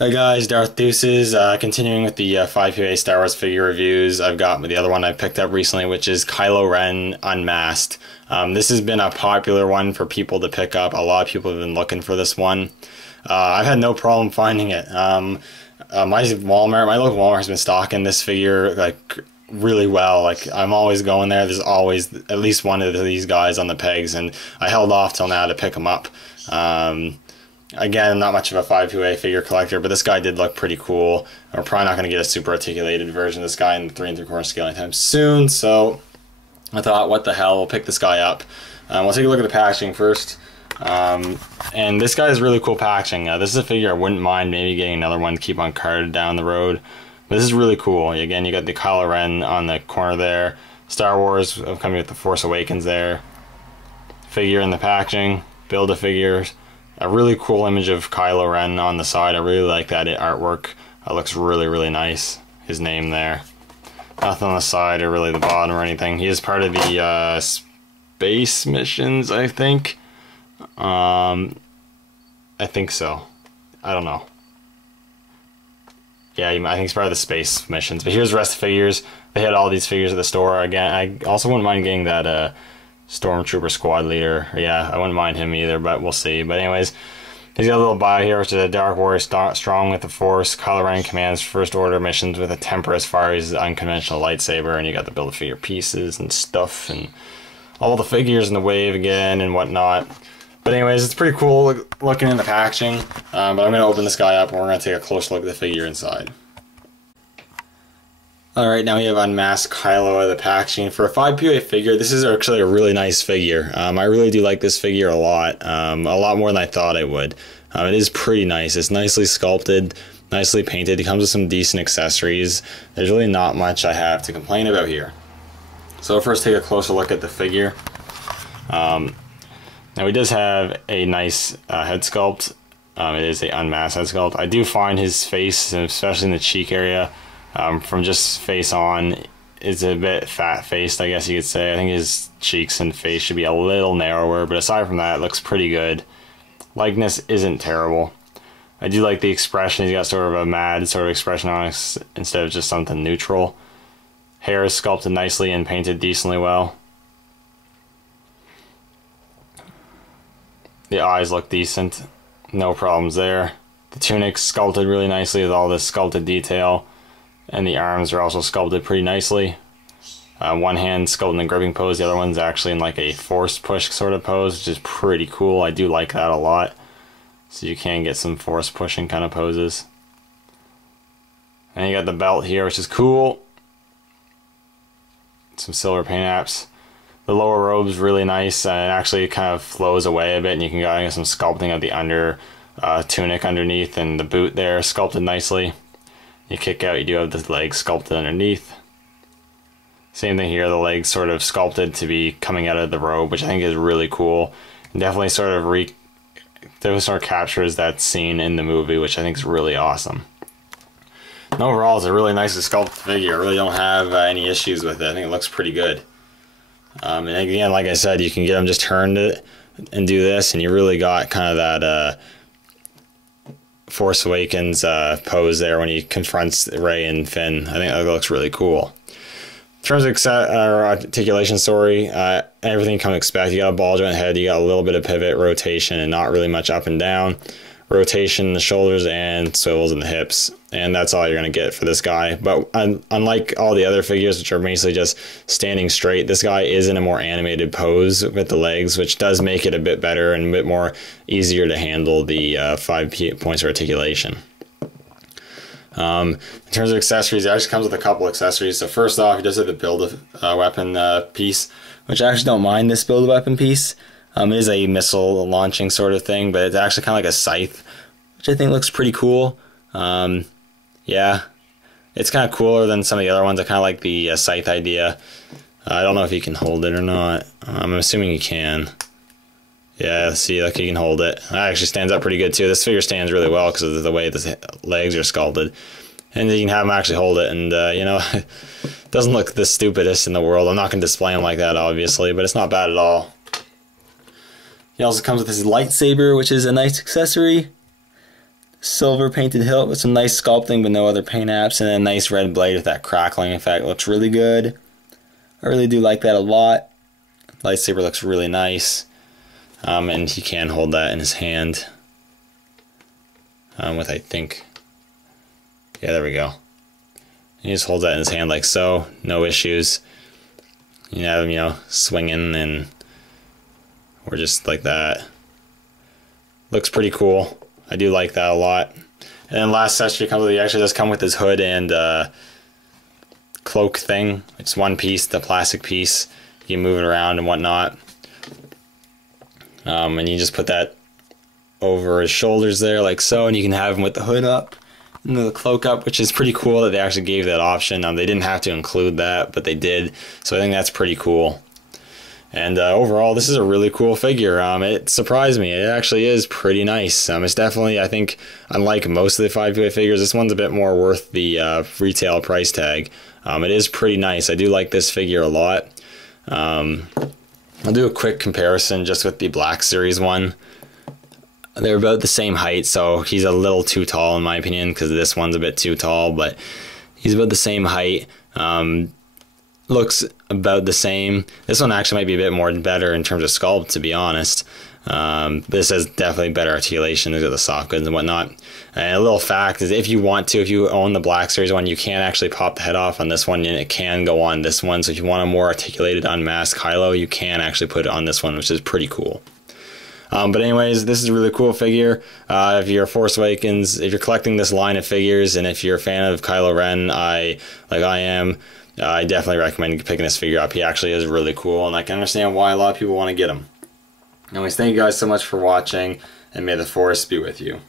Hey guys, Darth Deuces, continuing with the 5PA Star Wars figure reviews. I've got the other one I picked up recently, which is Kylo Ren Unmasked. This has been a popular one for people to pick up. A lot of people have been looking for this one. I've had no problem finding it. My local Walmart has been stocking this figure like really well. Like, I'm always going there. There's always at least one of these guys on the pegs, and I held off till now to pick them up. Again, I'm not much of a 5PA figure collector, but this guy did look pretty cool. We're probably not going to get a super articulated version of this guy in the 3 3/4 scale anytime soon, so I thought, what the hell, we'll pick this guy up. We'll take a look at the packaging first. And this guy is really cool packaging. This is a figure I wouldn't mind maybe getting another one to keep on card down the road. But this is really cool. Again, you got the Kylo Ren on the corner there. Star Wars coming with the Force Awakens there. Figure in the packaging. Build-A-Figures. A really cool image of Kylo Ren on the side. I really like that artwork. It looks really, really nice. His name there. Nothing on the side or really the bottom or anything. He is part of the space missions, I think. I think so. I don't know. Yeah, I think he's part of the space missions. But here's the rest of the figures. They had all these figures at the store. Again, I also wouldn't mind getting that Stormtrooper squad leader. Yeah, I wouldn't mind him either, but we'll see. But anyways, he's got a little bio here, which is a Dark Warrior strong with the Force. Kylo Ren commands First Order missions with a temper as far as unconventional lightsaber, and you got the Build-A-Figure pieces and stuff, and all the figures in the wave again and whatnot. But anyways, it's pretty cool looking in the packaging. But I'm going to open this guy up, and we're going to take a close look at the figure inside. Alright, now we have Unmasked Kylo out of the packaging. For a 5PA figure, this is actually a really nice figure. I really do like this figure a lot more than I thought I would. It is pretty nice. It's nicely sculpted, nicely painted. It comes with some decent accessories. There's really not much I have to complain about here. So first, take a closer look at the figure. Now he does have a nice head sculpt. It is an unmasked head sculpt. I do find his face, especially in the cheek area, from just face on, is a bit fat-faced, I guess you could say. I think his cheeks and face should be a little narrower, but aside from that, it looks pretty good. Likeness isn't terrible. I do like the expression. He's got sort of a mad sort of expression on it instead of just something neutral. Hair is sculpted nicely and painted decently well. The eyes look decent. No problems there. The tunic's sculpted really nicely with all this sculpted detail. And the arms are also sculpted pretty nicely. One hand sculpted in the gripping pose, the other one's actually in like a forced push sort of pose, which is pretty cool. I do like that a lot. So you can get some force pushing kind of poses. And you got the belt here, which is cool. Some silver paint apps. The lower robe's really nice, and it actually kind of flows away a bit, and you can get some sculpting of the under tunic underneath, and the boot there sculpted nicely. You kick out, you do have the legs sculpted underneath. Same thing here, the legs sort of sculpted to be coming out of the robe, which I think is really cool. And definitely sort of captures that scene in the movie, which I think is really awesome. And overall, it's a really nicely sculpted figure. I really don't have any issues with it. I think it looks pretty good. And again, like I said, you can get them just turned it and do this, and you really got kind of that Force Awakens pose there when he confronts Rey and Finn. I think that looks really cool. In terms of articulation story, everything you come to expect. You got a ball joint head, you got a little bit of pivot, rotation, and not really much up and down. Rotation in the shoulders and swivels in the hips. And that's all you're going to get for this guy. But unlike all the other figures, which are basically just standing straight, this guy is in a more animated pose with the legs, which does make it a bit better and a bit more easier to handle the 5 points of articulation. In terms of accessories, it actually comes with a couple accessories. So first off, he does have the build-a-weapon piece, which I actually don't mind this build-a-weapon piece. It is a missile launching sort of thing, but it's actually kind of like a scythe, which I think looks pretty cool. Yeah, it's kind of cooler than some of the other ones. I kind of like the scythe idea. I don't know if you can hold it or not. I'm assuming you can. Yeah, see, like, you can hold it. It actually stands up pretty good too. This figure stands really well because of the way the legs are sculpted. And you can have him actually hold it, and you know, it doesn't look the stupidest in the world. I'm not going to display him like that, obviously, but it's not bad at all. He also comes with his lightsaber, which is a nice accessory. silver painted hilt with some nice sculpting but no other paint apps, and then a nice red blade with that crackling effect. Looks really good. I really do like that a lot. Lightsaber looks really nice. And he can hold that in his hand. With, I think, yeah, there we go. He just holds that in his hand like so, no issues. You have him, you know, swinging and, or just like that. Looks pretty cool. I do like that a lot. And then last accessory comes with, he actually does come with his hood and cloak thing. It's one piece, the plastic piece. You can move it around and whatnot. And you just put that over his shoulders there like so, and you can have him with the hood up and the cloak up, which is pretty cool that they actually gave that option. They didn't have to include that, but they did, so I think that's pretty cool. And overall, this is a really cool figure. It surprised me. It actually is pretty nice. It's definitely, I think, unlike most of the 5PA figures, this one's a bit more worth the retail price tag. It is pretty nice. I do like this figure a lot. I'll do a quick comparison just with the Black Series one. They're about the same height, so he's a little too tall in my opinion, because this one's a bit too tall, but he's about the same height. Looks about the same. This one actually might be a bit more better in terms of sculpt, to be honest. This has definitely better articulation. These are the soft goods and whatnot. And a little fact is, if you want to, if you own the Black Series one, you can actually pop the head off on this one, and it can go on this one. So if you want a more articulated unmasked Kylo, you can actually put it on this one, which is pretty cool. But anyways, this is a really cool figure. If you're a Force Awakens, if you're collecting this line of figures, and if you're a fan of Kylo Ren, like I am, I definitely recommend picking this figure up. He actually is really cool, and I can understand why a lot of people want to get him. Anyways, thank you guys so much for watching, and may the Force be with you.